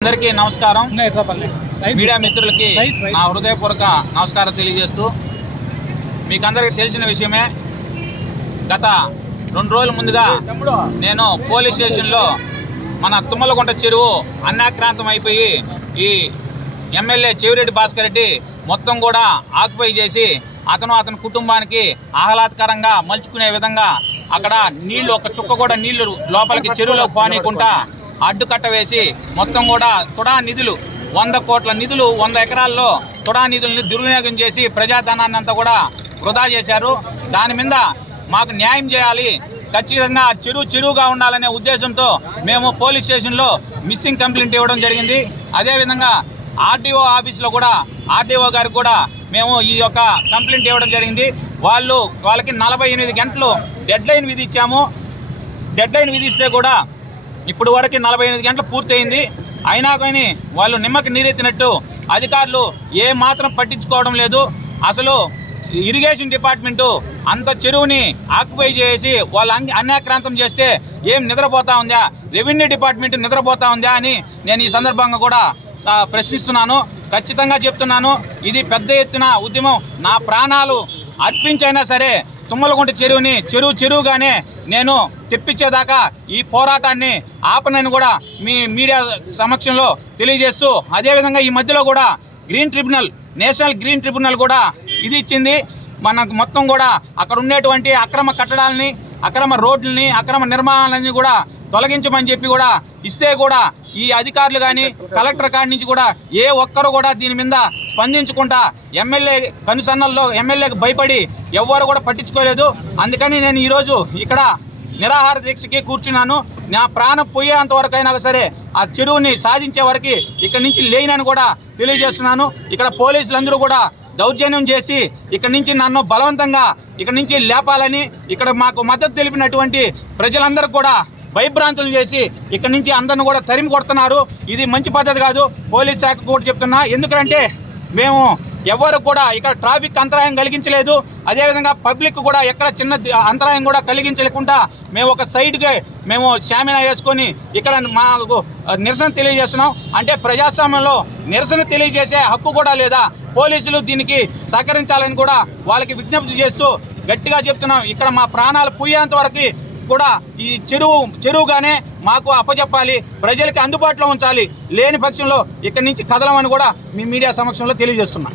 అందరికీ నమస్కారం. మీడియా మిత్రులకి. నా హృదయపూర్వక నమస్కారం తెలియజేస్తూ మీకు అందరికీ తెలిసిన విషయమే గత రెండు రోజుల ముందుగా నేను పోలీస్ స్టేషన్లో మన తుమ్మలగుంట చెరువు అన్యాక్రాంతం అయిపోయి ఈ ఎమ్మెల్యే చెవిరెడ్డి భాస్కర్ రెడ్డి మొత్తం కూడా ఆక్యుపై చేసి అతను అతని కుటుంబానికి ఆహ్లాదకరంగా మలుచుకునే విధంగా అక్కడ నీళ్ళు ఒక చుక్క కూడా నీళ్ళు లోపలికి చెరువులో పోనీయకుండా అడ్డుకట్ట వేసి మొత్తం కూడా తుడా నిధులు వంద కోట్ల నిధులు వంద ఎకరాల్లో తుడా నిధుల్ని దుర్వినియోగం చేసి ప్రజాధనాన్ని అంతా కూడా వృధా చేశారు. దాని మీద మాకు న్యాయం చేయాలి. ఖచ్చితంగా చెరువు చెరువుగా ఉండాలనే ఉద్దేశంతో మేము పోలీస్ స్టేషన్లో మిస్సింగ్ కంప్లైంట్ ఇవ్వడం జరిగింది. అదేవిధంగా ఆర్డీఓ ఆఫీస్లో కూడా ఆర్డీఓ గారికి కూడా మేము ఈ యొక్క కంప్లైంట్ ఇవ్వడం జరిగింది. వాళ్ళు వాళ్ళకి నలభై ఎనిమిది గంటలు డెడ్ లైన్ విధించాము. డెడ్ లైన్ విధిస్తే కూడా ఇప్పుడు వరకు నలభై ఎనిమిది గంటలు పూర్తయింది. అయినా కానీ వాళ్ళు నిమ్మకి నీరెత్తినట్టు అధికారులు ఏ మాత్రం పట్టించుకోవడం లేదు. అసలు ఇరిగేషన్ డిపార్ట్మెంటు అంత చెరువుని ఆక్యుపై చేసి వాళ్ళు అన్- అన్యాక్రాంతం చేస్తే ఏం నిద్రపోతా ఉందా? రెవెన్యూ డిపార్ట్మెంట్ నిద్రపోతా ఉందా అని నేను ఈ సందర్భంగా కూడా ప్రశ్నిస్తున్నాను. ఖచ్చితంగా చెప్తున్నాను. ఇది పెద్ద ఎత్తున ఉద్యమం. నా ప్రాణాలు అర్పించైనా సరే తుమ్మలగుంట చెరువుని చెరువు చెరువుగానే నేను తెప్పించేదాకా ఈ పోరాటాన్ని ఆపనని కూడా మీ మీడియా సమక్షంలో తెలియజేస్తూ అదేవిధంగా ఈ మధ్యలో కూడా green tribunal national green tribunal కూడా ఇది ఇచ్చింది. మనకు మొత్తం కూడా అక్కడ ఉండేటువంటి అక్రమ కట్టడాలని అక్రమ రోడ్లని అక్రమ నిర్మాణాలన్నీ కూడా తొలగించమని చెప్పి కూడా ఇస్తే కూడా ఈ అధికారులు కానీ కలెక్టర్ కాడి నుంచి కూడా ఏ ఒక్కరు కూడా దీని మీద స్పందించుకుంటా ఎమ్మెల్యే కనుసన్నల్లో ఎమ్మెల్యేకి భయపడి ఎవ్వరు కూడా పట్టించుకోలేదు. అందుకని నేను ఈరోజు ఇక్కడ నిరాహార దీక్షకి కూర్చున్నాను. నా ప్రాణం పోయేంత వరకు అయినా సరే ఆ చెరువుని సాధించే వరకు ఇక్కడ నుంచి లేనని కూడా తెలియజేస్తున్నాను. ఇక్కడ పోలీసులందరూ కూడా దౌర్జన్యం చేసి ఇక్కడ నుంచి నన్ను బలవంతంగా ఇక్కడ నుంచి లేపాలని ఇక్కడ మాకు మద్దతు తెలిపినటువంటి ప్రజలందరూ కూడా భయభ్రాంతులు చేసి ఇక్కడ నుంచి అందరిని కూడా తరిమి కొడుతున్నారు. ఇది మంచి పద్ధతి కాదు. పోలీస్ శాఖ కూడా చెప్తున్నా. ఎందుకంటే మేము ఎవరు కూడా ఇక్కడ ట్రాఫిక్ అంతరాయం కలిగించలేదు. అదేవిధంగా పబ్లిక్ కూడా ఎక్కడ చిన్న అంతరాయం కూడా కలిగించలేకుండా మేము ఒక సైడ్కి మేము షామినా వేసుకొని ఇక్కడ మాకు నిరసన తెలియజేస్తున్నాం. అంటే ప్రజాస్వామ్యంలో నిరసన తెలియజేసే హక్కు కూడా లేదా? పోలీసులు దీనికి సహకరించాలని కూడా వాళ్ళకి విజ్ఞప్తి చేస్తూ గట్టిగా చెప్తున్నాం. ఇక్కడ మా ప్రాణాలు పోయేంత వరకు కూడా ఈ చెరువు చెరువుగానే మాకు అప్పచెప్పాలి ప్రజలకి అందుబాటులో ఉంచాలి. లేని పక్షంలో ఇక్కడి నుంచి కదలమని కూడా మీ మీడియా సమక్షంలో తెలియజేస్తున్నాం.